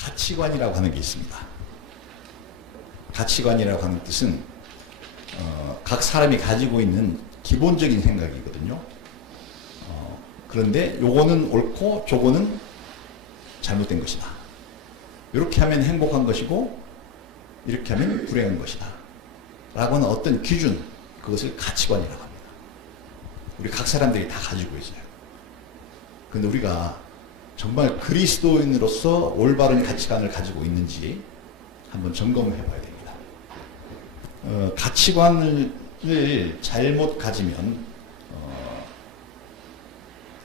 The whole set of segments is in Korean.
가치관이라고 하는 게 있습니다. 가치관이라고 하는 뜻은 각 사람이 가지고 있는 기본적인 생각이거든요. 그런데 요거는 옳고 저거는 잘못된 것이다. 이렇게 하면 행복한 것이고 이렇게 하면 불행한 것이다. 라고 하는 어떤 기준, 그것을 가치관이라고 합니다. 우리 각 사람들이 다 가지고 있어요. 그런데 우리가 정말 그리스도인으로서 올바른 가치관을 가지고 있는지 한번 점검을 해봐야 됩니다. 가치관을 잘못 가지면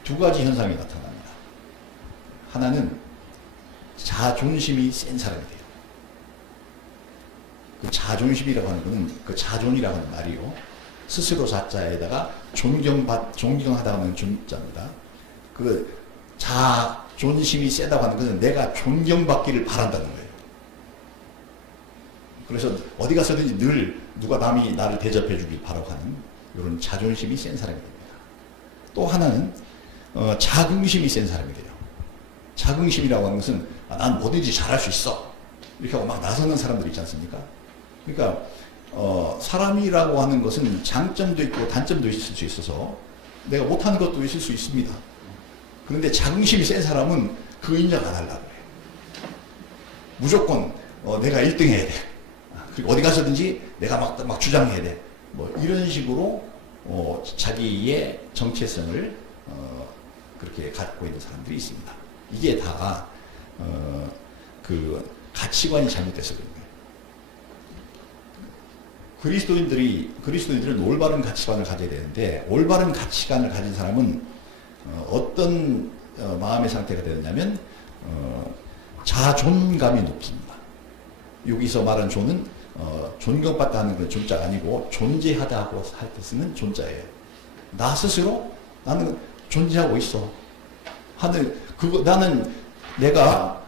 두 가지 현상이 나타납니다. 하나는 자존심이 센 사람이 돼요. 그 자존심이라고 하는 것은 그 자존이라고 하는 말이요. 스스로 자자에다가 존경하다 하는 존자입니다. 그 자존심이 세다고 하는 것은 내가 존경받기를 바란다는 거예요. 그래서 어디 가서든지 늘 누가 남이 나를 대접해 주길 바라고 하는 이런 자존심이 센 사람이 됩니다. 또 하나는 자긍심이 센 사람이 돼요. 자긍심이라고 하는 것은 난 뭐든지 잘할 수 있어. 이렇게 하고 막 나서는 사람들 있지 않습니까? 그러니까 사람이라고 하는 것은 장점도 있고 단점도 있을 수 있어서 내가 못하는 것도 있을 수 있습니다. 그런데 자긍심이 센 사람은 그 인정 안 하려고 해요. 무조건 내가 1등 해야 돼. 그리고 어디 가서든지 내가 막 주장해야 돼. 뭐 이런 식으로 자기의 정체성을 그렇게 갖고 있는 사람들이 있습니다. 이게 다 그 가치관이 잘못돼서 그런 거예요. 그리스도인들은 올바른 가치관을 가져야 되는데, 올바른 가치관을 가진 사람은 어떤 마음의 상태가 되느냐면 자존감이 높습니다. 여기서 말하는 존은 존경받다 하는 그 존자가 아니고 존재하다고 할 때 쓰는 존자예요. 나 스스로 나는 존재하고 있어. 나는 내가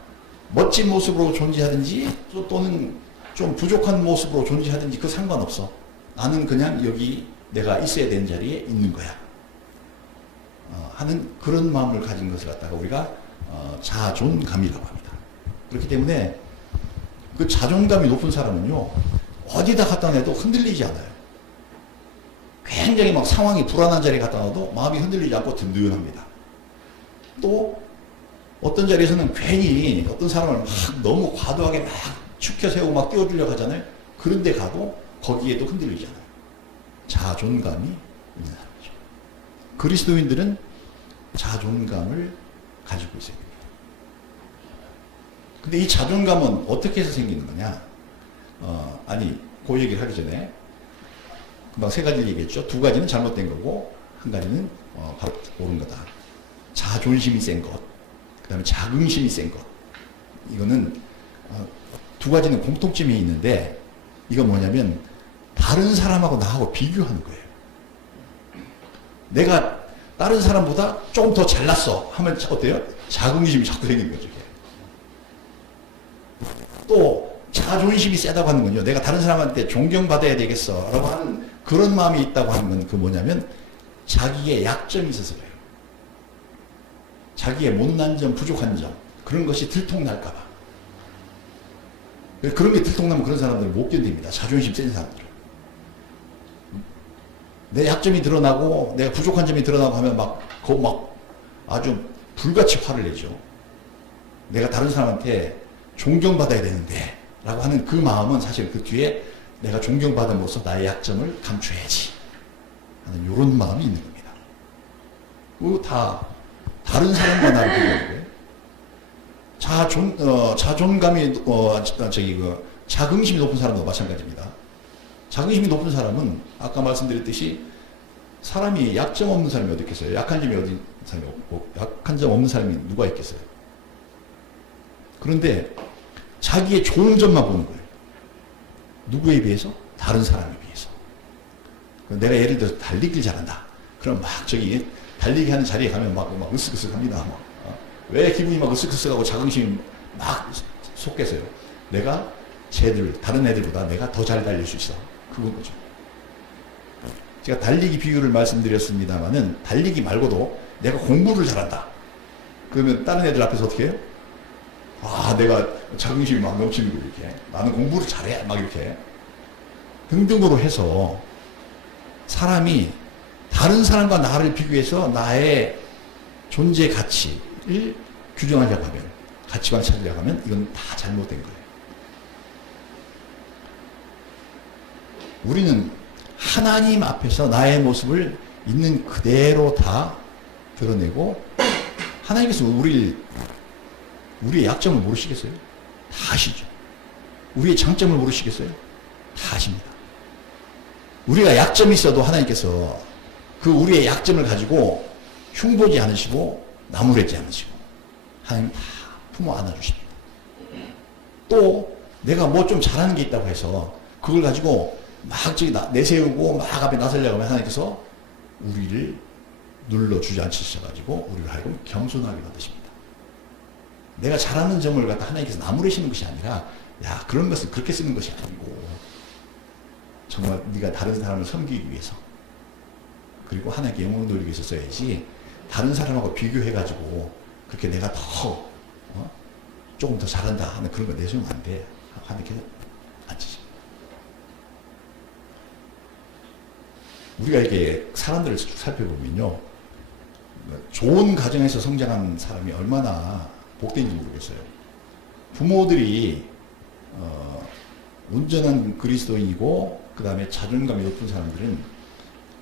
멋진 모습으로 존재하든지 또는 좀 부족한 모습으로 존재하든지 그 상관없어. 나는 그냥 여기 내가 있어야 되는 자리에 있는 거야. 하는 그런 마음을 가진 것을 갖다가 우리가 자존감이라고 합니다. 그렇기 때문에 그 자존감이 높은 사람은요, 어디다 갖다 놔도 흔들리지 않아요. 굉장히 막 상황이 불안한 자리에 갖다 놔도 마음이 흔들리지 않고 든든합니다. 또 어떤 자리에서는 괜히 어떤 사람을 막 너무 과도하게 막 축혀 세우고 막 띄워주려고 하잖아요. 그런 데 가도 거기에도 흔들리지 않아요. 자존감이 있는 사람이죠. 그리스도인들은 자존감을 가지고 있어야 됩니다. 근데 이 자존감은 어떻게 해서 생기는 거냐? 그 얘기를 하기 전에 금방 세 가지를 얘기했죠. 두 가지는 잘못된 거고, 한 가지는 바로 옳은 거다. 자존심이 센 것, 그 다음에 자긍심이 센 것. 이거는 두 가지는 공통점이 있는데, 이건 뭐냐면 다른 사람하고 나하고 비교하는 거예요. 내가 다른 사람보다 조금 더 잘났어 하면 어때요? 자긍심이 자꾸 생기는 거죠. 또 자존심이 세다고 하는 건요, 내가 다른 사람한테 존경받아야 되겠어 라고 하는 그런 마음이 있다고 하는 건 그 뭐냐면 자기의 약점이 있어서 그래요. 자기의 못난 점, 부족한 점, 그런 것이 들통날까 봐. 그런 게 들통나면 그런 사람들은 못 견딥니다. 자존심 센 사람들은. 내 약점이 드러나고 내가 부족한 점이 드러나고 하면 막 아주 불같이 화를 내죠. 내가 다른 사람한테 존경받아야 되는데 라고 하는 그 마음은 사실 그 뒤에 내가 존경받음으로써 나의 약점을 감춰야지 하는 이런 마음이 있는 겁니다. 그리고 다 다른 사람과 나를 비교하는 거예요. 자존감이 자긍심이 높은 사람도 마찬가지입니다. 자긍심이 높은 사람은 아까 말씀드렸듯이 사람이 약점 없는 사람이 어디 있겠어요? 약한 점이 어디 사람이 없고, 약한 점 없는 사람이 누가 있겠어요? 그런데 자기의 좋은 점만 보는 거예요. 누구에 비해서? 다른 사람에 비해서. 내가 예를 들어서 달리기를 잘한다. 그럼 막 달리기 하는 자리에 가면 막 으쓱으쓱 합니다. 왜 기분이 막 으쓱으쓱하고 자긍심이 막 솟겠어요? 내가 다른 애들보다 내가 더 잘 달릴 수 있어. 그건 거죠. 제가 달리기 비유를 말씀드렸습니다만은 달리기 말고도 내가 공부를 잘한다. 그러면 다른 애들 앞에서 어떻게 해요? 내가 자긍심이 막 넘치는 거 이렇게. 나는 공부를 잘해. 막 이렇게. 등등으로 해서 사람이 다른 사람과 나를 비교해서 나의 존재 가치를 규정하려고 하면, 가치관 찾으려고 하면 이건 다 잘못된 거예요. 우리는 하나님 앞에서 나의 모습을 있는 그대로 다 드러내고, 하나님께서 우리의 약점을 모르시겠어요? 다 아시죠. 우리의 장점을 모르시겠어요? 다 아십니다. 우리가 약점이 있어도 하나님께서 그 우리의 약점을 가지고 흉보지 않으시고 나무라지 않으시고 하나님 다 품어 안아주십니다. 또 내가 뭐 좀 잘하는 게 있다고 해서 그걸 가지고 막 저기 내세우고 막 앞에 나서려고 하면 하나님께서 우리를 눌러 주저앉히셔가지고 우리를 하여금 겸손하게 만드십니다. 내가 잘하는 점을 갖다 하나님께서 나무라시는 것이 아니라, 야, 그런 것을 그렇게 쓰는 것이 아니고 정말 네가 다른 사람을 섬기기 위해서, 그리고 하나님께 영광 돌리기 위해서 써야지, 다른 사람하고 비교해가지고 그렇게 내가 더 조금 더 잘한다 하는 그런 거 내세우면 안 돼. 하나님께서 안 치십니다. 우리가 이렇게 사람들을 살펴보면요, 좋은 가정에서 성장한 사람이 얼마나 복된지 모르겠어요. 부모들이 온전한 그리스도인이고 그 다음에 자존감이 높은 사람들은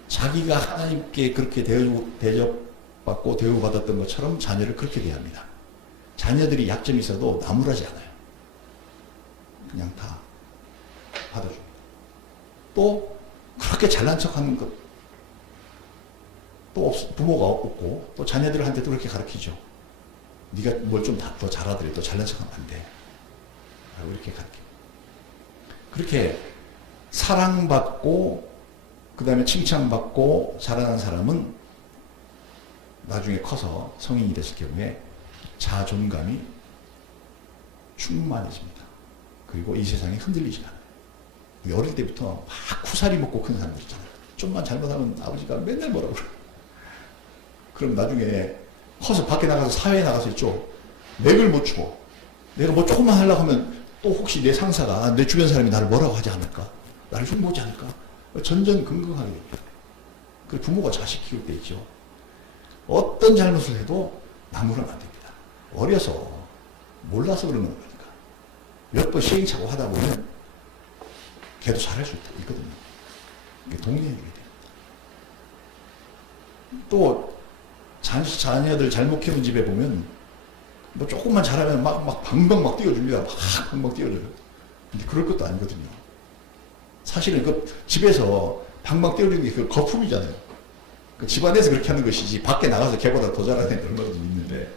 자기가 하나님께 그렇게 대접받고 대우받았던 것처럼 자녀를 그렇게 대합니다. 자녀들이 약점이 있어도 나무라지 않아요. 그냥 다 받아줍니다. 또 그렇게 잘난 척하는 것, 또 부모가 없고 또 자녀들한테도 그렇게 가르치죠. 네가 뭘 좀 더 잘하더라도 잘난 척하면 안 돼. 라고 이렇게 가르쳐요. 그렇게 사랑받고 그 다음에 칭찬받고 자라난 사람은 나중에 커서 성인이 됐을 경우에 자존감이 충만해집니다. 그리고 이 세상에 흔들리지 않아요. 어릴 때부터 막 쿠사리 먹고 큰 사람들 있잖아요. 좀만 잘못하면 아버지가 맨날 뭐라고 그래요. 그럼 나중에 커서 밖에 나가서 사회에 나가서 있죠. 맥을 못 추어. 내가 뭐 조금만 하려고 하면 또 혹시 내 상사가, 내 주변 사람이 나를 뭐라고 하지 않을까? 나를 흉보지 않을까? 전전긍긍하게 됩니다. 그 부모가 자식 키울 때 있죠. 어떤 잘못을 해도 나무라면 안 됩니다. 어려서 몰라서 그러는 거니까. 몇 번 시행착오 하다 보면 걔도 잘할 수 있거든요. 이게 독려해줘야 돼요. 또 자녀들 잘못 키운 집에 보면 뭐 조금만 잘하면 막 방방 막 띄워줍니다. 막 방방 띄워줘요. 근데 그럴 것도 아니거든요. 사실은 그 집에서 방방 띄워주는 게 그 거품이잖아요. 그 집안에서 그렇게 하는 것이지 밖에 나가서 걔보다 더 잘하는 애들 얼마든지 있는데.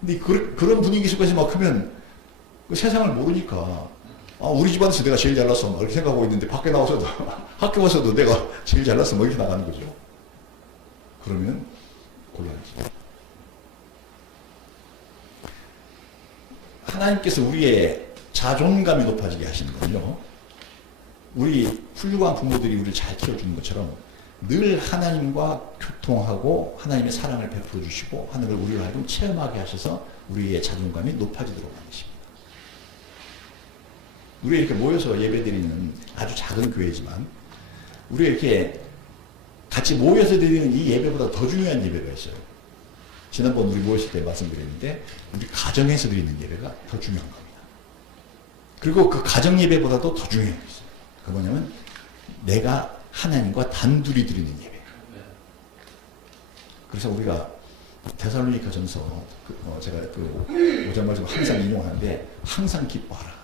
근데 그런 분위기 속에서 막 크면 그 세상을 모르니까, 아, 우리 집안에서 내가 제일 잘났어 막 이렇게 생각하고 있는데 밖에 나와서도 학교 와서도 내가 제일 잘났어 막 이렇게 나가는 거죠. 그러면 곤란해집니다. 하나님께서 우리의 자존감이 높아지게 하시는 건요, 우리 훌륭한 부모들이 우리를 잘 키워주는 것처럼 늘 하나님과 교통하고 하나님의 사랑을 베풀어 주시고 하는 걸 우리를 하여금 체험하게 하셔서 우리의 자존감이 높아지도록 만드십니다. 우리가 이렇게 모여서 예배드리는 아주 작은 교회지만 우리가 이렇게 같이 모여서 드리는 이 예배보다 더 중요한 예배가 있어요. 지난번 우리 모였을 때 말씀드렸는데 우리 가정에서 드리는 예배가 더 중요한 겁니다. 그리고 그 가정 예배보다도 더 중요한 게 있어요. 그 뭐냐면 내가 하나님과 단둘이 드리는 예배. 그래서 우리가 데살로니가 전서 제가 그 5장 말씀 항상 인용하는데 항상 기뻐하라.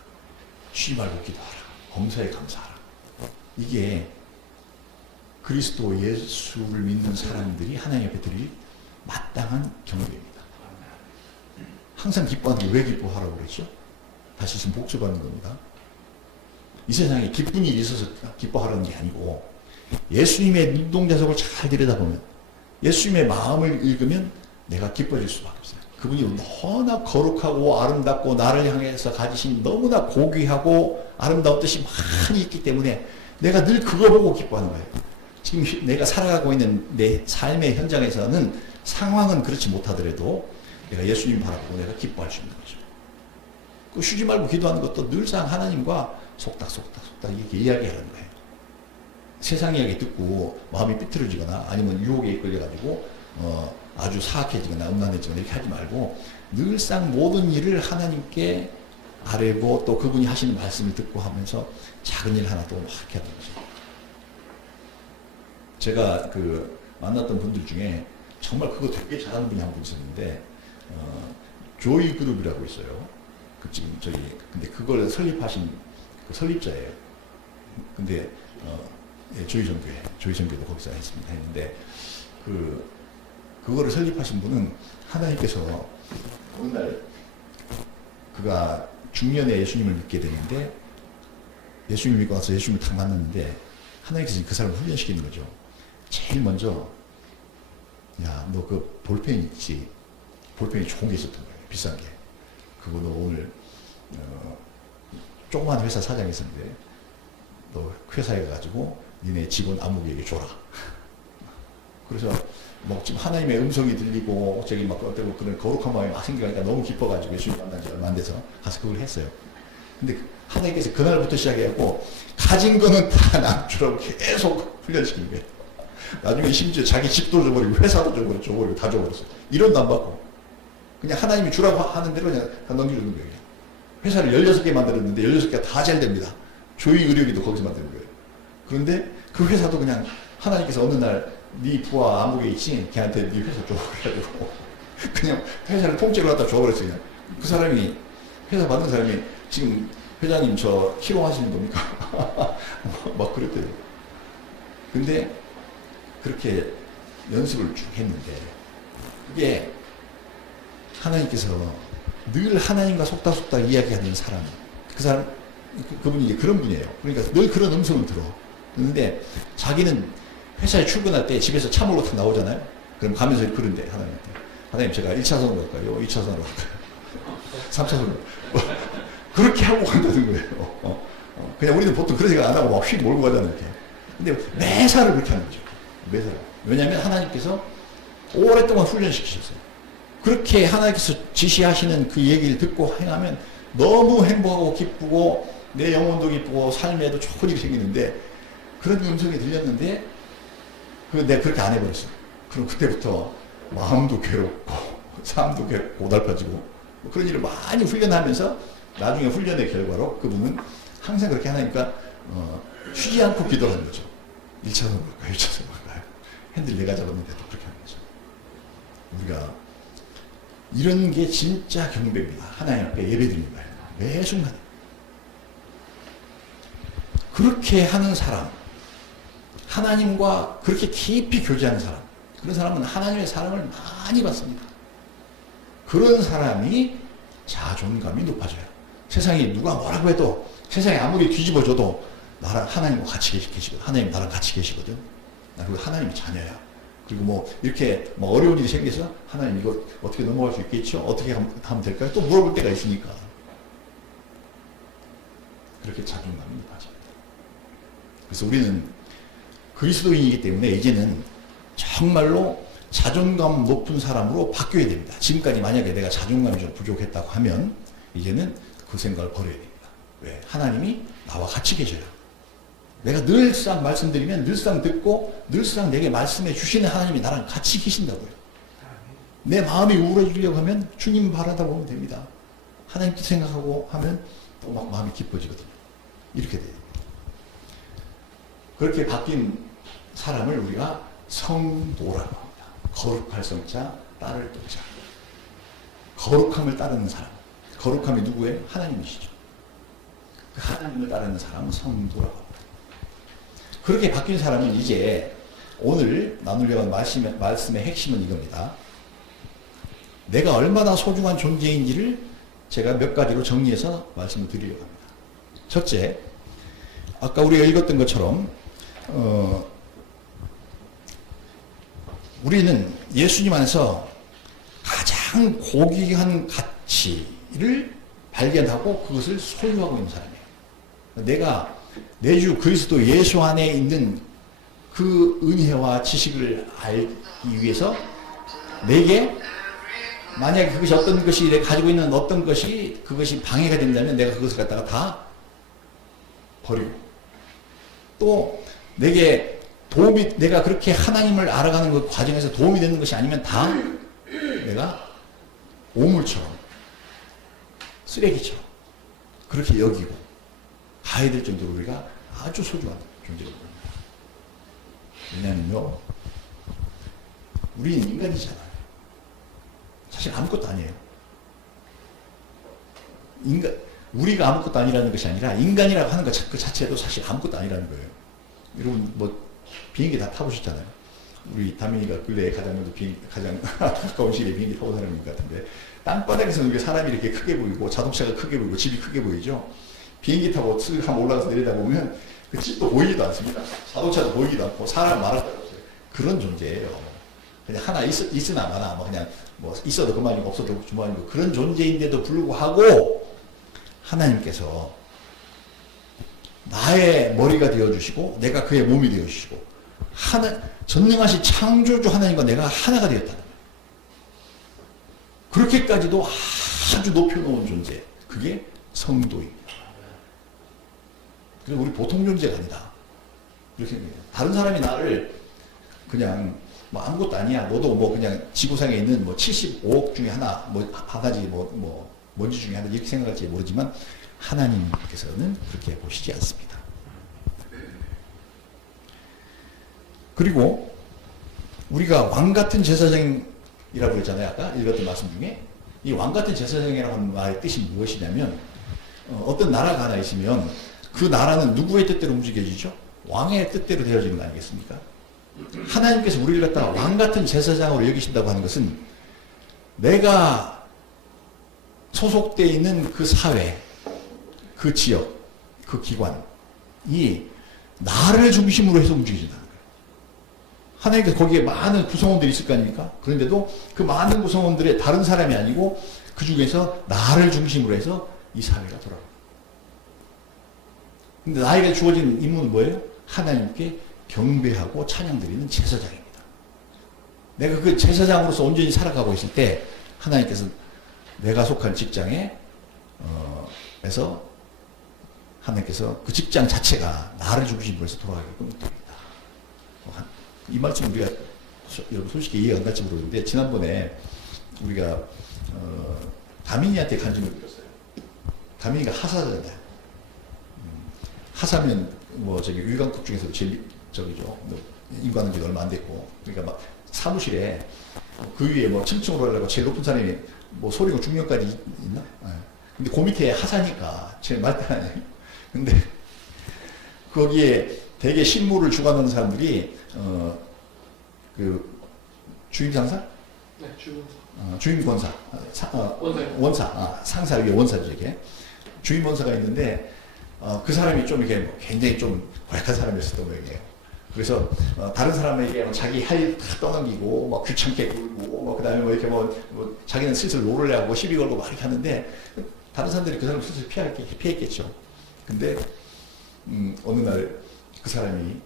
쉬지 말고 기도하라. 범사에 감사하라. 이게 그리스도 예수를 믿는 사람들이 하나님 앞에 드릴 마땅한 경배입니다. 항상 기뻐하는 게 왜 기뻐하라고 그랬죠? 다시 지금 복수받는 겁니다. 이 세상에 기쁜 일이 있어서 기뻐하라는 게 아니고 예수님의 눈동자석을 잘 들여다보면 예수님의 마음을 읽으면 내가 기뻐질 수밖에 없어요. 그분이 너무나 거룩하고 아름답고 나를 향해서 가지신 너무나 고귀하고 아름다운 뜻이 많이 있기 때문에 내가 늘 그거 보고 기뻐하는 거예요. 지금 내가 살아가고 있는 내 삶의 현장에서는 상황은 그렇지 못하더라도 내가 예수님 바라보고 내가 기뻐할 수 있는 거죠. 그 쉬지 말고 기도하는 것도 늘상 하나님과 속닥속닥 이렇게 이야기하는 거예요. 세상 이야기 듣고 마음이 삐뚤어지거나 아니면 유혹에 이끌려가지고 아주 사악해지거나 음란해지거나 이렇게 하지 말고 늘상 모든 일을 하나님께 아뢰고 또 그분이 하시는 말씀을 듣고 하면서 작은 일 하나도 막 이렇게 하는 거죠. 제가 그 만났던 분들 중에 정말 그거 되게 잘하는 분이 한 분 있었는데 조이 그룹이라고 있어요. 그 지금 저희 근데 그걸 설립하신 그 설립자예요. 근데 예, 조이선교도 거기서 했는데 그거를 설립하신 분은 하나님께서 어느 날 그가 중년에 예수님을 믿게 되는데 예수님을 믿고 나서 예수님을 딱 만났는데 하나님께서 그 사람을 훈련시키는 거죠. 제일 먼저 야, 너 그 볼펜 있지? 볼펜이 좋은 게 있었던 거예요. 비싼 게. 그거 너 오늘 조그만 회사 사장이었는데 너 회사에 가가지고 니네 직원 아무개에게 줘라. 그래서 뭐 지금 하나님의 음성이 들리고 저기 막 어때고 그런 거룩한 마음이 막 생겨가니까 너무 기뻐가지고 예수님 만난 지 얼마 안 돼서 가서 그걸 했어요. 근데 하나님께서 그날부터 시작해갖고 가진 거는 다 남주라고 계속 훈련시킨 거예요. 나중에 심지어 자기 집도 줘버리고 회사도 줘버리고 다 줘버렸어요. 1원도 안 받고 그냥 하나님이 주라고 하는 대로 그냥 다 넘겨주는 거예요. 회사를 16개 만들었는데 16개가 다 잘 됩니다. 조이 의료기도 거기서 만드는 거예요. 그런데 그 회사도 그냥 하나님께서 어느 날 네 부하 아무개 있지? 걔한테 네 회사 줘. 그래가지고 그냥 회사를 통째로 갖다 줘버렸어요. 그냥. 그 사람이 회사 받는 사람이 지금 회장님 저 희롱하시는 겁니까? 막 그랬대요. 근데 그렇게 연습을 쭉 했는데 그게 하나님께서 늘 하나님과 속닥속닥 이야기하는 사람, 그 사람, 그분이 이제 그런 분이에요. 그러니까 늘 그런 음성을 들어. 그런데 자기는 회사에 출근할 때 집에서 차 몰고 탁 나오잖아요. 그럼 가면서 그런데 하나님한테 하나님 제가 1차선으로 갈까요? 2차선으로 갈까요? 3차선으로 그렇게 하고 간다는 거예요. 그냥 우리는 보통 그런 생각 안 하고 막 휙 몰고 가잖아요. 이렇게. 근데 매사를 그렇게 하는 거죠. 매사를. 왜냐하면 하나님께서 오랫동안 훈련시키셨어요. 그렇게 하나님께서 지시하시는 그 얘기를 듣고 행하면 너무 행복하고 기쁘고 내 영혼도 기쁘고 삶에도 좋은 일이 생기는데 그런 음성이 들렸는데 내가 그렇게 안 해버렸어요. 그럼 그때부터 마음도 괴롭고 삶도 괴롭고 고달파지고 그런 일을 많이 훈련하면서 나중에 훈련의 결과로 그분은 항상 그렇게 하니까 쉬지 않고 기도하는 거죠. 1차선으로 갈까요? 2차선으로 갈까요? 핸들 내가 잡았는데도 그렇게 하는 거죠. 우리가 이런 게 진짜 경배입니다. 하나님 앞에 예배드리는 거예요. 매 순간에. 그렇게 하는 사람, 하나님과 그렇게 깊이 교제하는 사람, 그런 사람은 하나님의 사랑을 많이 받습니다. 그런 사람이 자존감이 높아져요. 세상이 누가 뭐라고 해도, 세상이 아무리 뒤집어져도 나랑 하나님과 같이 계시거든. 하나님 나랑 같이 계시거든. 나 그리고 하나님이 자녀야. 그리고 뭐 이렇게 뭐 어려운 일이 생겨서 하나님 이거 어떻게 넘어갈 수 있겠죠? 어떻게 하면 될까요? 또 물어볼 때가 있으니까. 그렇게 자존감이 높아집니다. 그래서 우리는 그리스도인이기 때문에 이제는 정말로 자존감 높은 사람으로 바뀌어야 됩니다. 지금까지 만약에 내가 자존감이 좀 부족했다고 하면 이제는 그 생각을 버려야 됩니다. 왜? 하나님이 나와 같이 계셔요. 내가 늘상 말씀드리면 늘상 듣고 늘상 내게 말씀해 주시는 하나님이 나랑 같이 계신다고요. 내 마음이 우울해지려고 하면 주님 바라다 보면 됩니다. 하나님 뜻 생각하고 하면 또 막 마음이 기뻐지거든요. 이렇게 돼요. 그렇게 바뀐 사람을 우리가 성도라고 합니다. 거룩할 성자, 따를 도자. 거룩함을 따르는 사람. 거룩함이 누구예요? 하나님이시죠. 그 하나님을 따르는 사람은 성도라고 합니다. 그렇게 바뀐 사람은 이제 오늘 나누려는 말씀의 핵심은 이겁니다. 내가 얼마나 소중한 존재인지를 제가 몇 가지로 정리해서 말씀을 드리려고 합니다. 첫째, 아까 우리가 읽었던 것처럼 우리는 예수님 안에서 가장 고귀한 가치를 발견하고 그것을 소유하고 있는 사람이에요. 내가 내 주 그리스도 예수 안에 있는 그 은혜와 지식을 알기 위해서 내게 만약에 그것이 어떤 것이 내가 가지고 있는 어떤 것이 그것이 방해가 된다면 내가 그것을 갖다가 다 버리고 또 내게 도움이 내가 그렇게 하나님을 알아가는 그 과정에서 도움이 되는 것이 아니면 다 내가 오물처럼 쓰레기처럼 그렇게 여기고 가야 될 정도로 우리가 아주 소중한 존재로 보입니다. 왜냐하면요, 우리는 인간이잖아요. 사실 아무것도 아니에요. 우리가 아무것도 아니라는 것이 아니라 인간이라고 하는 것 그 자체도 사실 아무것도 아니라는 거예요. 여러분 뭐 비행기 다 타보셨잖아요. 우리 다민이가 근래에 가장 가까운 시기에 비행기 타본 사람인 것 같은데 땅바닥에서는 이게 사람이 이렇게 크게 보이고 자동차가 크게 보이고 집이 크게 보이죠. 비행기 타고 쓱 한번 올라가서 내려다보면 그 집도 보이지도 않습니다. 자동차도 보이지도 않고 사람 말할 데가 없어요. 그런 존재예요. 그냥 하나 있으나 마나 뭐 그냥 뭐 있어도 그만이고 없어도 그만이고 그런 존재인데도 불구하고 하나님께서 나의 머리가 되어주시고 내가 그의 몸이 되어주시고 전능하신 창조주 하나님과 내가 하나가 되었다는 거예요. 그렇게까지도 아주 높여놓은 존재, 그게 성도입니다. 그래서 우리 보통 존재가 아니다. 이렇게 생각해요. 다른 사람이 나를 그냥 뭐 아무것도 아니야. 너도 뭐 그냥 지구상에 있는 뭐 75억 중에 하나, 뭐 하나지 뭔지 중에 하나 이렇게 생각할지 모르지만 하나님께서는 그렇게 보시지 않습니다. 그리고 우리가 왕 같은 제사장이라고 그랬잖아요. 아까 읽었던 말씀 중에 이 왕 같은 제사장이라고 하는 말의 뜻이 무엇이냐면 어떤 나라가 하나 있으면 그 나라는 누구의 뜻대로 움직여지죠? 왕의 뜻대로 되어지는 거 아니겠습니까? 하나님께서 우리를 갖다가 왕 같은 제사장으로 여기신다고 하는 것은 내가 소속되어 있는 그 사회, 그 지역, 그 기관이 나를 중심으로 해서 움직여진다는 거예요. 하나님께서 거기에 많은 구성원들이 있을 거 아닙니까? 그런데도 그 많은 구성원들의 다른 사람이 아니고 그 중에서 나를 중심으로 해서 이 사회가 돌아갑니다. 근데 나에게 주어진 임무는 뭐예요? 하나님께 경배하고 찬양드리는 제사장입니다. 내가 그 제사장으로서 온전히 살아가고 있을 때 하나님께서 내가 속한 직장에 에서 하나님께서 그 직장 자체가 나를 중심으로 해서 돌아가게끔 됩니다. 이 말씀 우리가 여러분 솔직히 이해가 안 갈지 모르는데 지난번에 우리가 다민이한테 간증을 드렸어요. 다민이가 하사잖아요. 하사면 뭐 저기 유관급 중에서 제일 저기죠. 인간관계도 얼마 안 됐고 그러니까 막 사무실에 그 위에 뭐 층층으로 하려고 제일 높은 사람이 뭐 소리가 중년까지 있나? 네. 근데 그 밑에 하사니까 제일 말단하네. 근데 거기에 대개 실무를 주관하는 사람들이 그 주임상사? 네, 주임권사, 원사, 상사 위에 원사죠 이게. 주임원사가 있는데 그 사람이 좀 이렇게 뭐 굉장히 좀 고약한 사람이었었던 모양이에요. 그래서 다른 사람에게 뭐 자기 할 일 다 떠넘기고 막 귀찮게 굴고 뭐 그다음에 뭐 이렇게 뭐 자기는 슬슬 롤을 하고 시비 걸고 막 이렇게 하는데 다른 사람들이 그 사람을 슬슬 피했겠죠. 근데 어느 날 그 사람이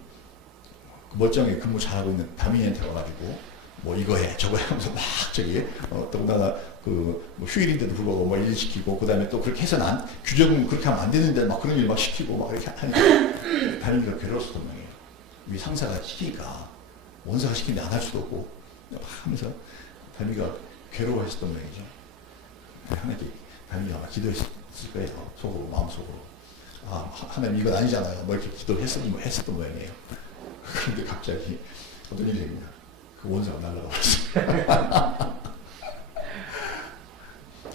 멀쩡하게 근무 잘하고 있는 다민이한테 와가지고 뭐 이거 해 저거 해 하면서 막 저기 더군다나 그 뭐 휴일인데도 불구하고 뭐 일 시키고 그다음에 또 그렇게 해서는 규정은 그렇게 하면 안 되는데 막 그런 일 막 시키고 막 이렇게 하니까 다민이가 괴로웠었던 모양이에요. 위 상사가 시키니까 원사가 시키는데 안 할 수도 없고 막 하면서 다민이가 괴로워했었던 모양이죠. 하나님께 다민이가 아마 기도했을 거예요. 속으로 마음속으로. 아, 하나님 이건 아니잖아요. 뭐 이렇게 기도했었던 모양이에요. 그런데 갑자기 어떤 일이 됩니다. 그 원사가 날아가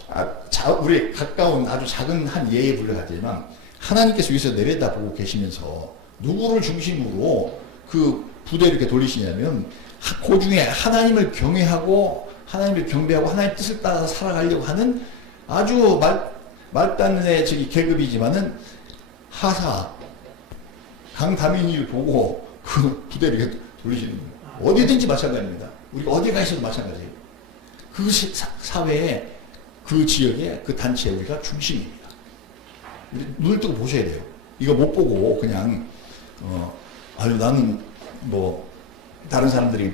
버렸어요. 우리의 가까운 아주 작은 한 예에 불과하지만 하나님께서 위에서 내려다보고 계시면서 누구를 중심으로 그 부대를 이렇게 돌리시냐면 그 중에 하나님을 경외하고 하나님을 경배하고 하나님의 뜻을 따라 살아가려고 하는 아주 말단의 저기 계급이지만은 하사 강다민이를 보고 그 부대를 이렇게 돌리시는 거예요. 어디든지 마찬가지입니다. 우리가 어디 가 있어도 마찬가지예요. 그 사회에 그 지역에 그 단체에 우리가 중심입니다. 눈을 뜨고 보셔야 돼요. 이거 못 보고 그냥 아유 나는 뭐 다른 사람들이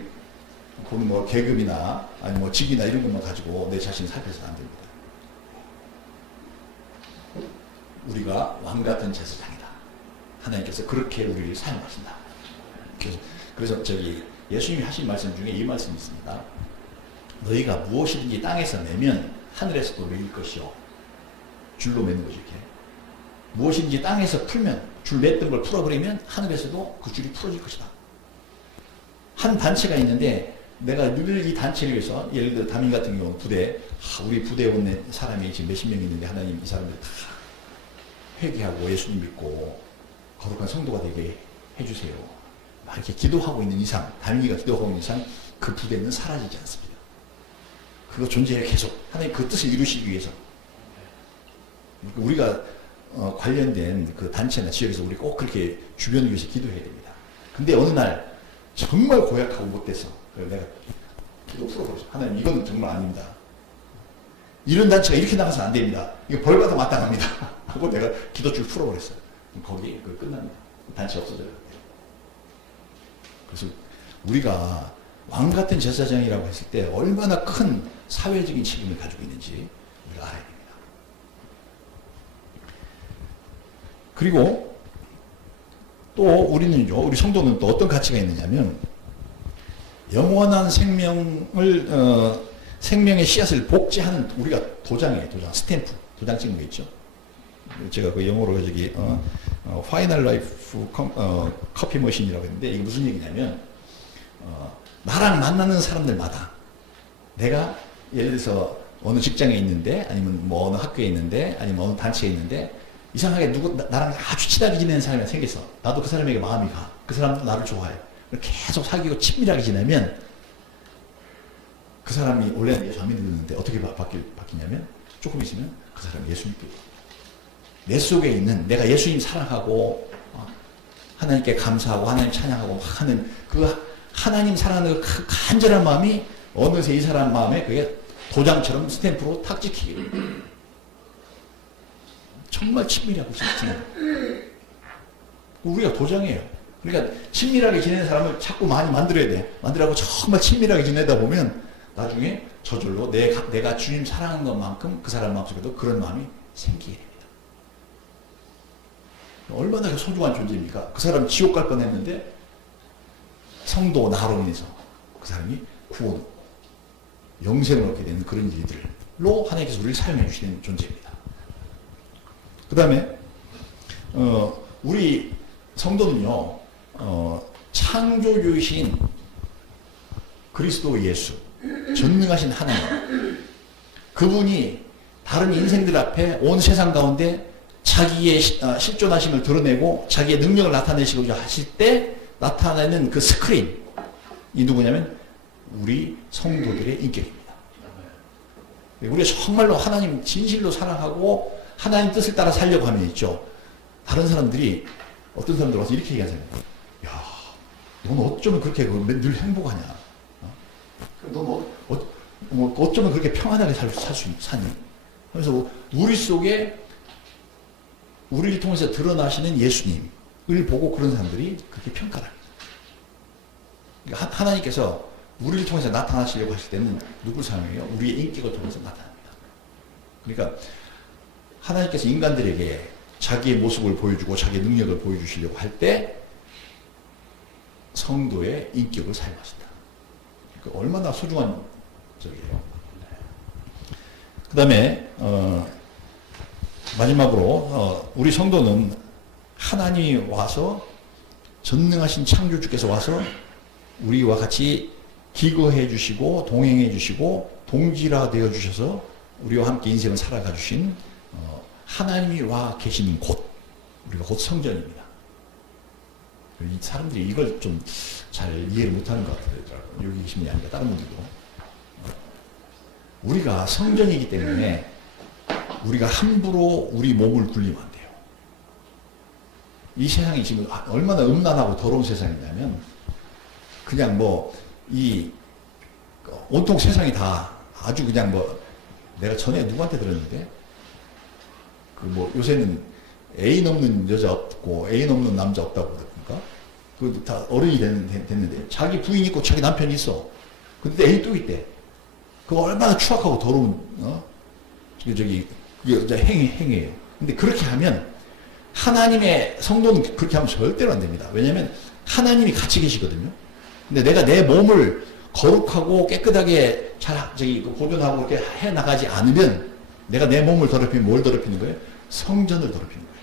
보는 뭐 계급이나 아니 뭐 직이나 이런 것만 가지고 내 자신을 살펴서는 안 됩니다. 우리가 왕 같은 제사장이다. 하나님께서 그렇게 우리를 사용하신다. 그래서 저기 예수님이 하신 말씀 중에 이 말씀이 있습니다. 너희가 무엇이든지 땅에서 내면 하늘에서도 매일 것이요. 줄로 매는 거죠. 이렇게. 무엇인지 땅에서 풀면, 줄 맸던 걸 풀어버리면 하늘에서도 그 줄이 풀어질 것이다. 한 단체가 있는데 내가 늘 이 단체를 위해서, 예를 들어 담임 같은 경우는 부대, 우리 부대에 온 사람이 지금 몇십 명 있는데 하나님 이 사람들 다 회개하고 예수님 믿고 거룩한 성도가 되게 해주세요. 막 이렇게 기도하고 있는 이상, 담임이가 기도하고 있는 이상 그 부대는 사라지지 않습니다. 그거 존재해 계속. 하나님 그 뜻을 이루시기 위해서. 우리가 관련된 그 단체나 지역에서 우리 꼭 그렇게 주변을 위해서 기도해야 됩니다. 근데 어느 날 정말 고약하고 못돼서 내가 기도 풀어버렸어. 하나님 이건 정말 아닙니다. 이런 단체가 이렇게 나가서는 안 됩니다. 이거 벌받아 마땅합니다. 하고 내가 기도줄 풀어버렸어요. 거기 끝납니다. 단체 없어져요. 그래서 우리가 왕 같은 제사장이라고 했을 때 얼마나 큰 사회적인 책임을 가지고 있는지 우리가 알아야 됩니다. 그리고 또 우리는요, 우리 성도는 또 어떤 가치가 있느냐면 영원한 생명을 생명의 씨앗을 복제하는 우리가 도장이에요. 도장, 스탬프, 도장 찍는 거 있죠. 제가 그 영어로 저기 파이널 라이프 커피 머신이라고 했는데 이게 무슨 얘기냐면 나랑 만나는 사람들마다 내가 예를 들어서 어느 직장에 있는데 아니면 뭐 어느 학교에 있는데 아니면 어느 단체에 있는데 이상하게 나랑 아주 친하게 지내는 사람이 생겼어. 나도 그 사람에게 마음이 가. 그 사람도 나를 좋아해. 계속 사귀고 친밀하게 지내면 그 사람이 원래는 예수 안 믿는데 어떻게 바뀌냐면 조금 있으면 그 사람이 예수 믿게 돼요. 내 속에 있는 내가 예수님 사랑하고 하나님께 감사하고 하나님 찬양하고 하는 그 하나님 사랑하는 그 간절한 마음이 어느새 이 사람 마음에 그게 도장처럼 스탬프로 탁 찍히게 돼요. 정말 친밀하고 지내요. 우리가 도장이에요. 그러니까 친밀하게 지내는 사람을 자꾸 많이 만들어야 돼. 만들라고 정말 친밀하게 지내다 보면 나중에 저절로 내가 주님 사랑하는 것만큼 그 사람 마음속에도 그런 마음이 생기게 됩니다. 얼마나 소중한 존재입니까? 그 사람 지옥 갈 뻔했는데 성도 나로 인해서 그 사람이 구원, 영생을 얻게 되는 그런 일들로 하나님께서 우리를 사용해 주시는 존재입니다. 그 다음에 우리 성도는요, 창조주이신 그리스도 예수, 전능하신 하나님, 그분이 다른 인생들 앞에 온 세상 가운데 자기의 실존하심을 드러내고 자기의 능력을 나타내시고자 하실 때 나타내는 그 스크린, 이 누구냐면 우리 성도들의 인격입니다. 우리가 정말로 하나님 진실로 사랑하고 하나님 뜻을 따라 살려고 하면 있죠. 다른 사람들이 어떤 사람들 와서 이렇게 얘기하잖아요. 야, 넌 어쩌면 그렇게 늘 행복하냐? 넌 어쩌면 그렇게 평안하게 사니? 그래서 우리 속에 우리를 통해서 드러나시는 예수님을 보고 그런 사람들이 그렇게 평가를 합니다. 그러니까 하나님께서 우리를 통해서 나타나시려고 하실 때는 누굴 사용해요? 우리의 인격을 통해서 나타납니다. 그러니까 하나님께서 인간들에게 자기의 모습을 보여주고 자기의 능력을 보여주시려고 할 때 성도의 인격을 사용하신다. 그러니까 얼마나 소중한 적이에요. 그 다음에 마지막으로 우리 성도는 하나님이 와서 전능하신 창조주께서 와서 우리와 같이 기거해 주시고 동행해 주시고 동지라 되어 주셔서 우리와 함께 인생을 살아가 주신 하나님이 와 계시는 곳, 우리가 곧 성전입니다. 이 사람들이 이걸 좀 잘 이해를 못하는 것 같아요. 여기 계신 분이 아니라 다른 분들도. 우리가 성전이기 때문에 우리가 함부로 우리 몸을 굴리면 안 돼요. 이 세상이 지금 얼마나 음란하고 더러운 세상이냐면 그냥 온통 세상이 다 아주 그냥 내가 전에 누구한테 들었는데 요새는 애인 없는 여자 없고 애인 없는 남자 없다고 그러니까 그 다 어른이 됐는데 자기 부인 있고 자기 남편이 있어. 근데 애인 또 있대. 그거 얼마나 추악하고 더러운, 그게 행위예요. 근데 그렇게 하면, 하나님의 성도는 그렇게 하면 절대로 안 됩니다. 왜냐면, 하나님이 같이 계시거든요. 근데 내가 내 몸을 거룩하고 깨끗하게 보존하고 이렇게 해 나가지 않으면, 내가 내 몸을 더럽히면 뭘 더럽히는 거예요? 성전을 더럽히는 거예요.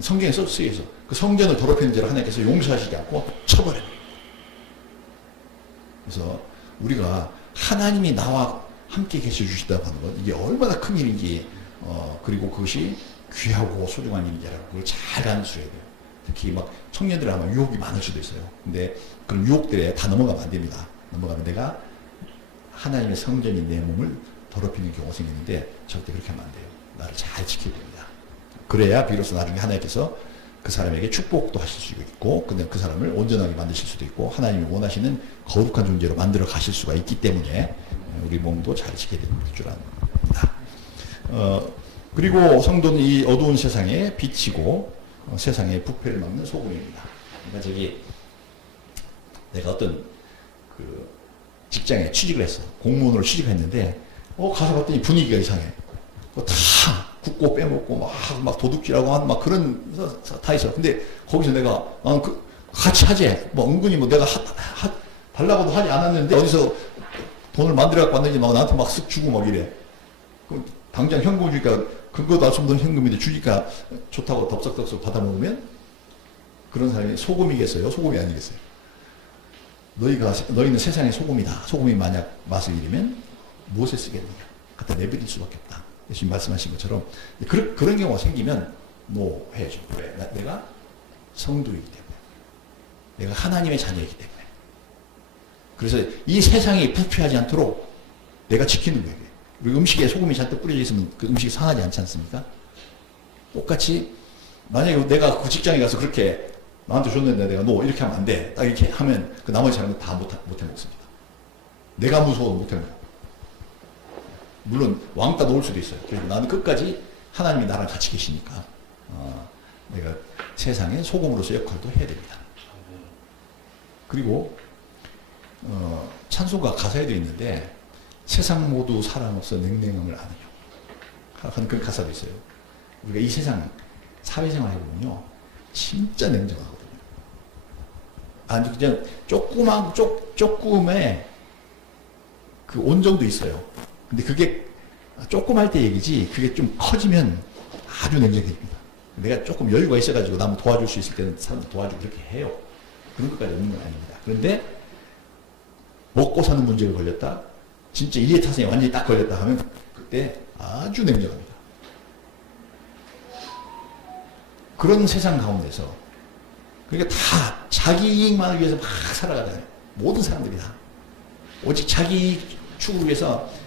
성경에 쓰여서 그 성전을 더럽히는 죄를 하나님께서 용서하시지 않고 처벌해요. 그래서 우리가 하나님이 나와 함께 계셔 주시다고 하는 것, 이게 얼마나 큰 일인지, 그리고 그것이 귀하고 소중한 일인지라고 그걸 잘 간수해야 돼요. 특히 막 청년들 아마 유혹이 많을 수도 있어요. 근데 그런 유혹들에 다 넘어가면 안 됩니다. 넘어가면 내가 하나님의 성전인 내 몸을 더럽히는 경우가 생기는데 절대 그렇게 하면 안 돼요. 나를 잘 지켜야 됩니다. 그래야 비로소 나중에 하나님께서 그 사람에게 축복도 하실 수 있고, 근데 그 사람을 온전하게 만드실 수도 있고, 하나님이 원하시는 거룩한 존재로 만들어 가실 수가 있기 때문에 우리 몸도 잘 지켜야 되는 줄 압니다. 그리고 성도는 이 어두운 세상에 빛이고, 세상의 부패를 막는 소금입니다. 그러니까 내가 어떤 그 직장에 취직을 했어. 공무원으로 취직했는데, 가서 봤더니 분위기가 이상해. 다 굽고 빼먹고 막 도둑질하고 막 그런 다 있어. 근데 거기서 내가 같이 하지. 은근히 내가 달라고도 하지 않았는데 어디서 돈을 만들어 갖고 왔는지 나한테 막 쓱 주고 막 이래. 그럼 당장 현금 주니까 그것도 알 수 없는 현금인데 주니까 좋다고 덥석덥석 받아 먹으면 그런 사람이 소금이겠어요? 소금이 아니겠어요? 너희는 세상의 소금이다. 소금이 만약 맛을 잃으면 무엇에 쓰겠느냐? 갖다 내버릴 수밖에 없다. 예수님 말씀하신 것처럼 그런 경우가 생기면 해야죠. 왜? 내가 성도이기 때문에, 내가 하나님의 자녀이기 때문에. 그래서 이 세상이 부패하지 않도록 내가 지키는 거예요. 그리고 음식에 소금이 잔뜩 뿌려져 있으면 그 음식이 상하지 않지 않습니까? 똑같이 만약에 내가 그 직장에 가서 그렇게 나한테 줬는데 내가 이렇게 하면 안 돼. 딱 이렇게 하면 그 나머지 사람은 다 못해 먹습니다. 내가 무서워 못해 먹어. 물론 왕따 놓을 수도 있어요. 그래서 나는 끝까지 하나님이 나랑 같이 계시니까 내가 세상의 소금으로서 역할도 해야 됩니다. 그리고 찬송가 가사에도 있는데 세상 모두 사랑 없어 냉랭함을 아느냐 하는 그런 가사도 있어요. 우리가 이 세상 사회생활 해보면요 진짜 냉정하거든요. 아니 그냥 조금의 그 온정도 있어요. 근데 그게 조금 할 때 얘기지, 그게 좀 커지면 아주 냉정해집니다. 내가 조금 여유가 있어가지고 남 도와줄 수 있을 때는 사람들 도와주고 그렇게 해요. 그런 것까지 없는 건 아닙니다. 그런데 먹고 사는 문제가 걸렸다, 진짜 이해타산이 완전히 딱 걸렸다 하면 그때 아주 냉정합니다. 그런 세상 가운데서 그러니까 다 자기 이익만을 위해서 막 살아가잖아요. 모든 사람들이 다 오직 자기 이익 추구를 위해서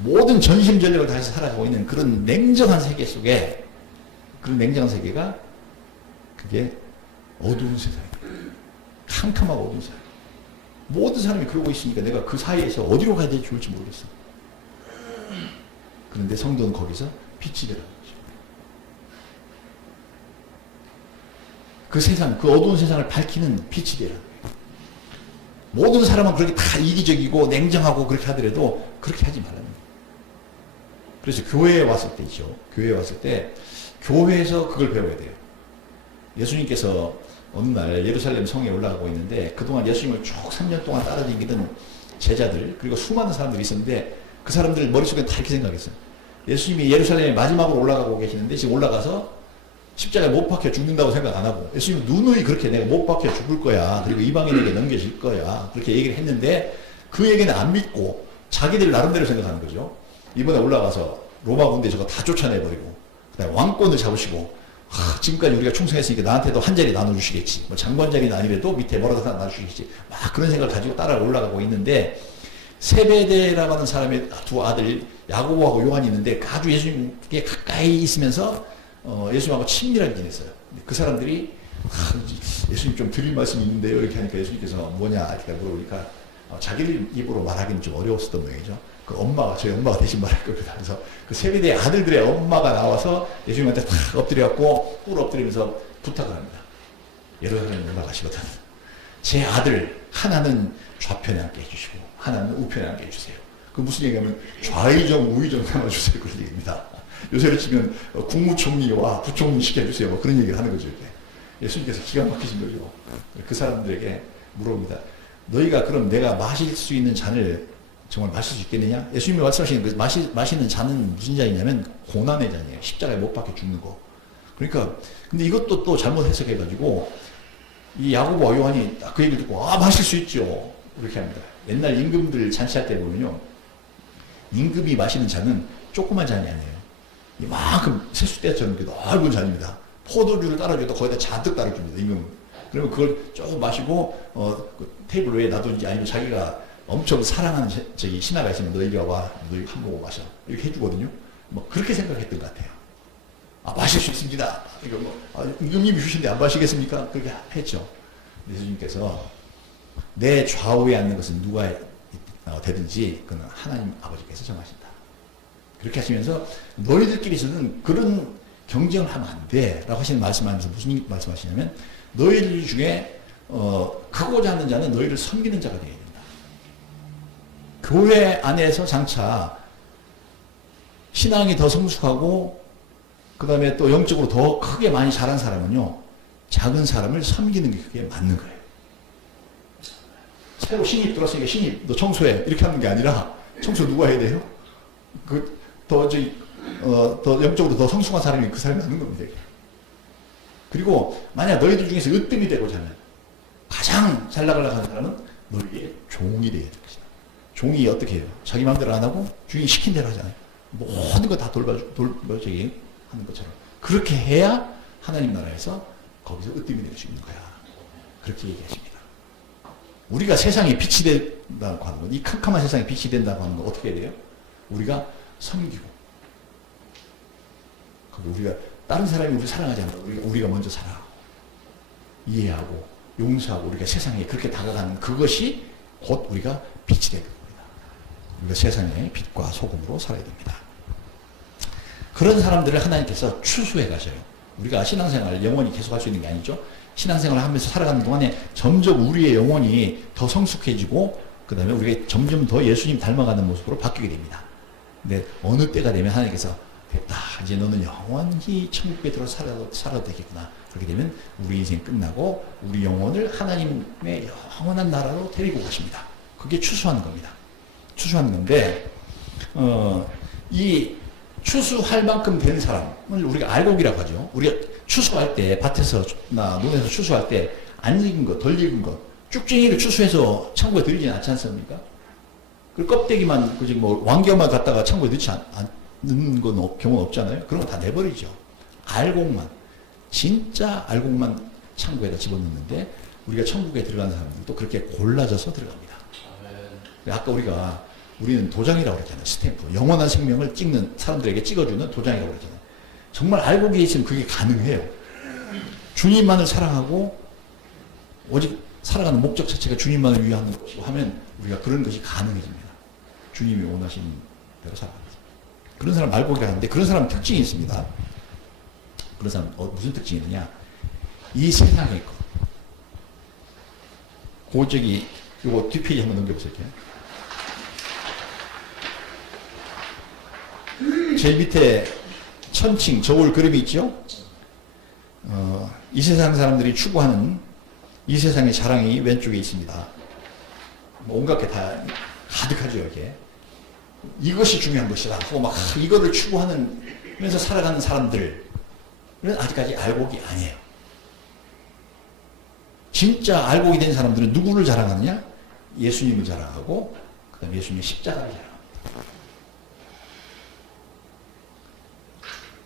모든 전심전력을 다해서 살아가고 있는 그런 냉정한 세계 속에, 그런 냉정한 세계가 그게 어두운 세상이에요. 캄캄하고 어두운 세상. 모든 사람이 그러고 있으니까 내가 그 사이에서 어디로 가야 될지 좋을지 모르겠어. 그런데 성도는 거기서 빛이 되라는 거죠. 그 세상, 그 어두운 세상을 밝히는 빛이 되라는 거예요. 모든 사람은 그렇게 다 이기적이고 냉정하고 그렇게 하더라도 그렇게 하지 말라는 거예요. 그래서 교회에 왔을 때 있죠. 교회에 왔을 때 교회에서 그걸 배워야 돼요. 예수님께서 어느 날 예루살렘 성에 올라가고 있는데 그동안 예수님을 쭉 3년 동안 따라다니던 제자들 그리고 수많은 사람들이 있었는데 그 사람들 머릿속에 다 이렇게 생각했어요. 예수님이 예루살렘에 마지막으로 올라가고 계시는데 지금 올라가서 십자가에 못 박혀 죽는다고 생각 안 하고 예수님은 누누이 그렇게 내가 못 박혀 죽을 거야. 그리고 이방인에게 넘겨질 거야. 그렇게 얘기를 했는데 그 얘기는 안 믿고 자기들 나름대로 생각하는 거죠. 이번에 올라가서 로마 군대 저거 다 쫓아내버리고 그다음에 왕권을 잡으시고 지금까지 우리가 충성했으니까 나한테도 한 자리 나눠주시겠지. 뭐 장관 자리는 아니래도 밑에 뭐라도 하나 나눠주시겠지. 막 그런 생각을 가지고 따라 올라가고 있는데 세베대라고 하는 사람의 두 아들 야고보하고 요한이 있는데 아주 예수님께 가까이 있으면서 예수님하고 친밀하게 지냈어요. 그 사람들이 예수님 좀 드릴 말씀이 있는데요 이렇게 하니까 예수님께서 뭐냐 이렇게 물어보니까 자기들 입으로 말하기는 좀 어려웠었던 모양이죠. 그 엄마가 저희 엄마가 대신 말할 겁니다. 그래서 그 세베대의 아들들의 엄마가 나와서 예수님한테 탁 엎드려갖고 꿇어 엎드리면서 부탁을 합니다. 예루살렘에 올라가시거든. 제 아들 하나는 좌편에 앉게 해주시고 하나는 우편에 앉게 해주세요. 그 무슨 얘기하면 좌의정, 우의정 삼아주세요. 그런 얘기입니다. 요새로 치면 국무총리와 부총리 시켜주세요. 뭐 그런 얘기를 하는 거죠. 이렇게. 예수님께서 기가 막히신 거죠. 그 사람들에게 물어봅니다. 너희가 그럼 내가 마실 수 있는 잔을 정말 마실 수 있겠느냐? 예수님이 말씀하시는 그 마시는 잔은 무슨 잔이냐면 고난의 잔이에요. 십자가에 못 박혀 죽는 거. 그러니까 근데 이것도 또 잘못 해석해가지고 이 야고보와 요한이 그 얘기를 듣고 마실 수 있죠. 이렇게 합니다. 옛날 임금들 잔치할 때 보면요. 임금이 마시는 잔은 조그만 잔이 아니에요. 이만큼 세숫대처럼 넓은 잔입니다. 포도주를 따라줘도 거기다 잔뜩 따라줍니다. 임금은. 그러면 그걸 조금 마시고 그 테이블 위에 놔두지 아니면 자기가 엄청 사랑하는 저기 신하가 있으면 너희가 와, 너희 한 모금 마셔. 이렇게 해주거든요. 뭐 그렇게 생각했던 것 같아요. 마실 수 있습니다. 이거 임금님이 주신데 안 마시겠습니까? 그렇게 했죠. 예수님께서 내 좌우에 앉는 것은 누가 되든지 그는 하나님 아버지께서 정하신다. 그렇게 하시면서 너희들끼리서는 그런 경쟁을 하면 안 돼. 라고 하시는 말씀하면서 무슨 말씀하시냐면 너희들 중에 크고자 하는 자는 너희를 섬기는 자가 되어야 된다. 교회 안에서 장차 신앙이 더 성숙하고 그 다음에 또 영적으로 더 크게 많이 자란 사람은요. 작은 사람을 섬기는 게 그게 맞는 거예요. 새로 신입 들어왔으니까 신입 너 청소해 이렇게 하는 게 아니라 청소 누가 해야 돼요? 더 영적으로 더 성숙한 사람이 그 사람이 하는 겁니다. 그리고 만약 너희들 중에서 으뜸이 되고자 하면 가장 잘 나가려고 하는 사람은 너희의 종이 되어야 될 것이다. 종이 어떻게 해요? 자기 마음대로 안 하고 주인이 시킨 대로 하잖아요. 모든 거 다 돌봐주기 하는 것처럼 그렇게 해야 하나님 나라에서 거기서 으뜸이 될 수 있는 거야. 그렇게 얘기하십니다. 우리가 세상에 빛이 된다고 하는 것, 이 캄캄한 세상에 빛이 된다고 하는 건 어떻게 해야 돼요? 우리가 섬기고, 우리가 다른 사람이 우리를 사랑하지 않는다. 우리가 먼저 사랑하고, 이해하고, 용서하고, 우리가 세상에 그렇게 다가가는 그것이 곧 우리가 빛이 되는 겁니다. 우리가 세상의 빛과 소금으로 살아야 됩니다. 그런 사람들을 하나님께서 추수해 가셔요. 우리가 신앙생활 영원히 계속할 수 있는 게 아니죠. 신앙생활을 하면서 살아가는 동안에 점점 우리의 영혼이 더 성숙해지고 그 다음에 우리가 점점 더 예수님 닮아가는 모습으로 바뀌게 됩니다. 근데 어느 때가 되면 하나님께서 됐다. 이제 너는 영원히 천국에 들어 살아도 되겠구나. 그렇게 되면 우리 인생 끝나고 우리 영혼을 하나님의 영원한 나라로 데리고 가십니다. 그게 추수하는 겁니다. 추수하는 건데 이 추수할 만큼 된 사람을 우리가 알곡이라고 하죠. 우리가 추수할 때 밭에서나 논에서 추수할 때 안 익은 것, 덜 익은 것, 쭉쟁이를 추수해서 창고에 들이지 않지 않습니까? 그 껍데기만 그지 뭐 왕겨만 갖다가 창고에 넣지 않는 건 경우는 없잖아요. 그런 거 다 내버리죠. 알곡만 진짜 알곡만 창고에다 집어넣는데 우리가 천국에 들어가는 사람들도 그렇게 골라져서 들어갑니다. 아까 우리는 도장이라고 그랬잖아요. 스탬프. 영원한 생명을 찍는 사람들에게 찍어주는 도장이라고 그랬잖아요. 정말 알곡에 있으면 그게 가능해요. 주님만을 사랑하고 오직 살아가는 목적 자체가 주님만을 위하는 것이고 하면 우리가 그런 것이 가능해집니다. 주님이 원하시는 대로 살아갑니다. 그런 사람 알곡이라 하는데 그런 사람 특징이 있습니다. 그런 사람 무슨 특징이 있느냐? 이 세상의 것. 요거 뒷페이지 한번 넘겨보세요. 제일 밑에 천칭 저울 그림이 있죠? 이 세상 사람들이 추구하는 이 세상의 자랑이 왼쪽에 있습니다. 온갖 게 다 가득하죠, 여기에. 이것이 중요한 것이다 하고 막 이거를 추구하면서 살아가는 사람들은 아직까지 알곡이 아니에요. 진짜 알곡이 된 사람들은 누구를 자랑하느냐? 예수님을 자랑하고 그 다음에 예수님의 십자가를 자랑합니다.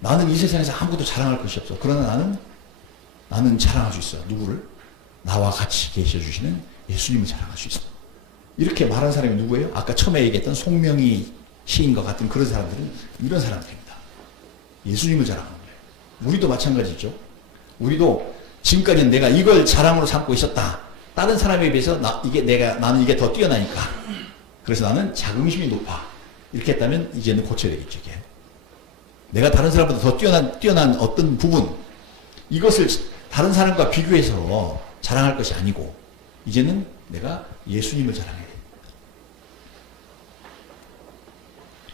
나는 이 세상에서 아무것도 자랑할 것이 없어. 그러나 나는 자랑할 수 있어. 누구를? 나와 같이 계셔주시는 예수님을 자랑할 수 있어. 이렇게 말한 사람이 누구예요? 아까 처음에 얘기했던 송명희 시인과 같은 그런 사람들은 이런 사람들입니다. 예수님을 자랑하는 거예요. 우리도 마찬가지죠. 우리도 지금까지는 내가 이걸 자랑으로 삼고 있었다. 다른 사람에 비해서 나는 이게 더 뛰어나니까. 그래서 나는 자긍심이 높아. 이렇게 했다면 이제는 고쳐야 되겠죠. 이게. 내가 다른 사람보다 더 뛰어난 어떤 부분, 이것을 다른 사람과 비교해서 자랑할 것이 아니고, 이제는 내가 예수님을 자랑해야 됩니다.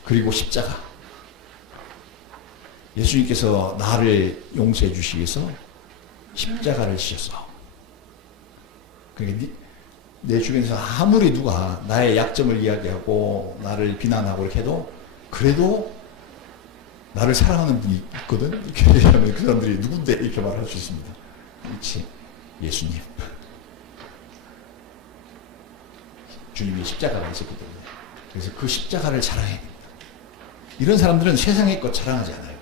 그리고 십자가. 예수님께서 나를 용서해 주시기 위해서 십자가를 지셨어. 그러니까 내 주변에서 아무리 누가 나의 약점을 이야기하고 나를 비난하고 이렇게 해도 그래도 나를 사랑하는 분이 있거든. 이렇게 얘기하면 그 사람들이 누군데 이렇게 말할 수 있습니다. 그렇지. 예수님. 주님이 십자가가 있었거든요. 그래서 그 십자가를 자랑해야 됩니다. 이런 사람들은 세상의 것 자랑하지 않아요.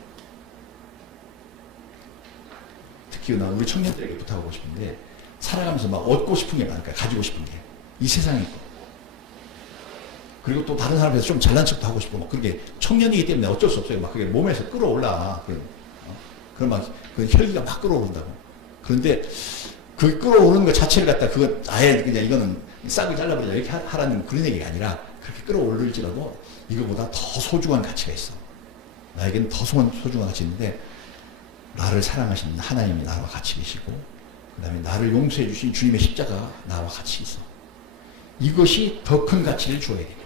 특히 나 우리 청년들에게 부탁하고 싶은데 살아가면서 막 얻고 싶은 게 많으니까 가지고 싶은 게 이 세상의 것. 그리고 또 다른 사람에서 좀 잘난 척도 하고 싶고 막 그렇게 청년이기 때문에 어쩔 수 없어요. 막 그게 몸에서 끌어올라. 그럼 막 그 혈기가 막 끌어오른다고. 그런데 그 끌어오르는 것 자체를 갖다 그거 아예 그냥 이거는 싹을 잘라버리자 이렇게 하라는 그런 얘기가 아니라 그렇게 끌어올릴지라도 이거보다 더 소중한 가치가 있어. 나에게는 더 소중한 가치 있는데 나를 사랑하시는 하나님이 나와 같이 계시고 그 다음에 나를 용서해 주신 주님의 십자가 나와 같이 있어. 이것이 더 큰 가치를 줘야 됩니다.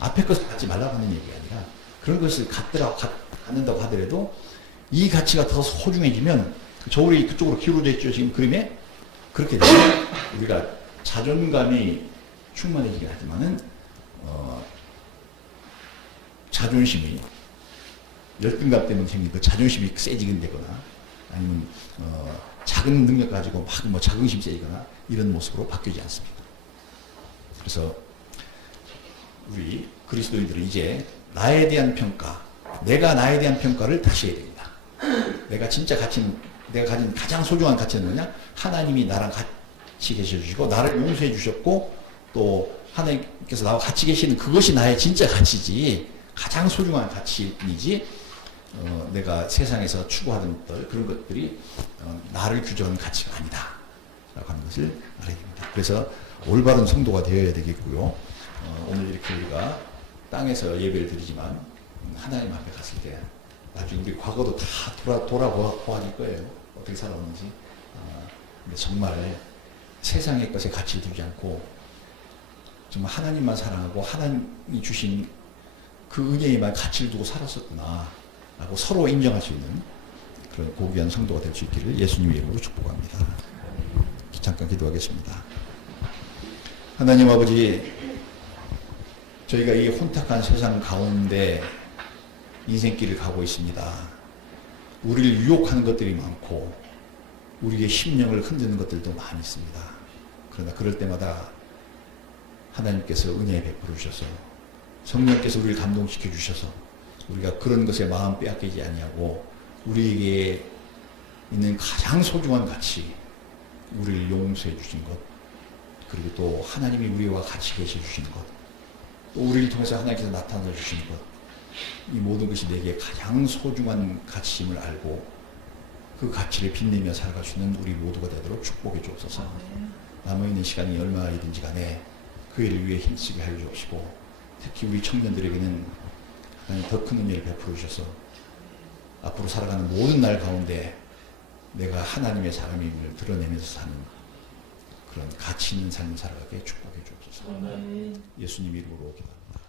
앞에 것을 갖지 말라고 하는 얘기가 아니라 그런 것을 갖는다고 하더라도 이 가치가 더 소중해지면 저울이 그쪽으로 기울어져 있죠. 지금 그림에 그렇게 되면 우리가 자존감이 충만해지긴 하지만은 자존심이 열등감 때문에 생긴 그 자존심이 세지게 되거나 아니면 작은 능력 가지고 막 뭐 자긍심 세지거나 이런 모습으로 바뀌지 않습니다. 그래서 우리 그리스도인들은 이제 나에 대한 평가, 내가 나에 대한 평가를 다시 해야 됩니다. 내가 진짜 가치는, 내가 가진 가장 소중한 가치는 뭐냐? 하나님이 나랑 같이 계셔주시고 나를 용서해 주셨고 또 하나님께서 나와 같이 계시는 그것이 나의 진짜 가치지 가장 소중한 가치이지 내가 세상에서 추구하는 그런 것들이 나를 규정하는 가치가 아니다 라고 하는 것을 알아야 됩니다. 그래서 올바른 성도가 되어야 되겠고요. 오늘 이렇게 우리가 땅에서 예배를 드리지만 하나님 앞에 갔을 때 나중에 우리 과거도 다 돌아보아질 거예요. 어떻게 살아왔는지. 근데 정말 세상의 것에 가치를 두지 않고 정말 하나님만 사랑하고 하나님이 주신 그 은혜에만 가치를 두고 살았었구나 라고 서로 인정할 수 있는 그런 고귀한 성도가 될 수 있기를 예수님 이름으로 축복합니다. 잠깐 기도하겠습니다. 하나님 아버지, 저희가 이 혼탁한 세상 가운데 인생길을 가고 있습니다. 우리를 유혹하는 것들이 많고 우리의 심령을 흔드는 것들도 많이 있습니다. 그러나 그럴 때마다 하나님께서 은혜 베풀어 주셔서 성령께서 우리를 감동시켜 주셔서 우리가 그런 것에 마음 빼앗기지 아니하고 우리에게 있는 가장 소중한 가치, 우리를 용서해 주신 것, 그리고 또 하나님이 우리와 같이 계셔 주신 것, 또 우리를 통해서 하나님께서 나타나 주시는 것, 이 모든 것이 내게 가장 소중한 가치임을 알고 그 가치를 빛내며 살아가시는 우리 모두가 되도록 축복해 주옵소서. 남아있는 시간이 얼마이든지 간에 그 일을 위해 힘쓰게 하여 주옵시고 특히 우리 청년들에게는 하나님 더 큰 은혜를 베풀어 주셔서 앞으로 살아가는 모든 날 가운데 내가 하나님의 사람임을 드러내면서 사는 그런 가치 있는 삶을 살아가게 축복해 주옵소서. 예수님 이름으로 기도합니다.